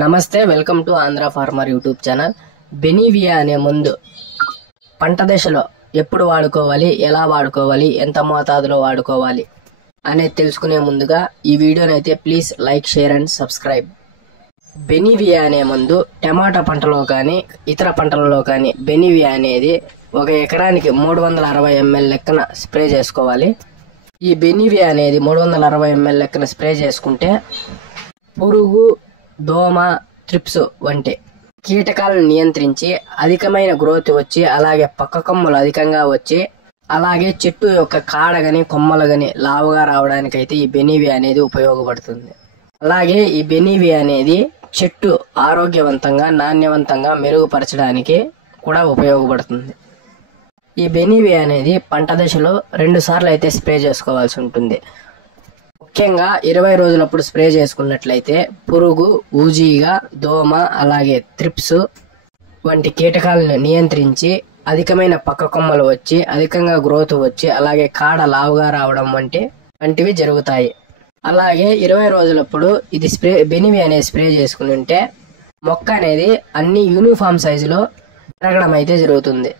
నమస్తే, welcome to Andhra farmer YouTube channel. Benevia అనే మందు పంట దశలో ఎప్పుడు వాడుకోవాలి, ఎలా వాడుకోవాలి, ఎంత మోతాదులో వాడుకోవాలి అనేది తెలుసుకునే ముందుగా ఈ వీడియోని అయితే please like, share and subscribe. Benevia అనే మందు టమాటా పంటలో కానీ ఇతర పంటలలో కానీ బెనీవియా అనేది ఒక ఎకరానికి 360 ml లెక్కన స్ప్రే చేసుకోవాలి. ఈ బెనీవియా అనేది 360 ml లెక్కన స్ప్రే చేసుకుంటే పురుగు, దోమ, త్రిప్స్ వంటి కీటకాలను నియంత్రించి అధికమైన గ్రోత్ వచ్చి, అలాగే పక్క కొమ్మలు అధికంగా వచ్చి, అలాగే చెట్టు యొక్క కాడగని కొమ్మలుగని లావుగా రావడానికైతే ఈ బెనీవియా అనేది ఉపయోగపడుతుంది. అలాగే ఈ బెనీవియా అనేది చెట్టు ఆరోగ్యవంతంగా, నాణ్యవంతంగా మెరుగుపరచడానికి కూడా ఉపయోగపడుతుంది. ఈ బెనీవియా అనేది పంట దశలో 2 సార్లు అయితే స్ప్రే చేసుకోవాల్సి ఉంటుంది. ముఖ్యంగా 20 రోజులప్పుడు స్ప్రే చేసుకున్నట్లయితే పురుగు, ఊజీగా, దోమ, అలాగే త్రిప్స్ వంటి కీటకాలను నియంత్రించి అధికమైన పక్క కొమ్మలు వచ్చి, అధికంగా గ్రోత్ వచ్చి, అలాగే కాడ లావుగా రావడం వంటివి జరుగుతాయి. అలాగే 20 రోజులప్పుడు ఇది బెనీవియా అనేది స్ప్రే చేసుకుని ఉంటే మొక్క అనేది అన్ని యూనిఫామ్ సైజులో పెరగడం అయితే జరుగుతుంది.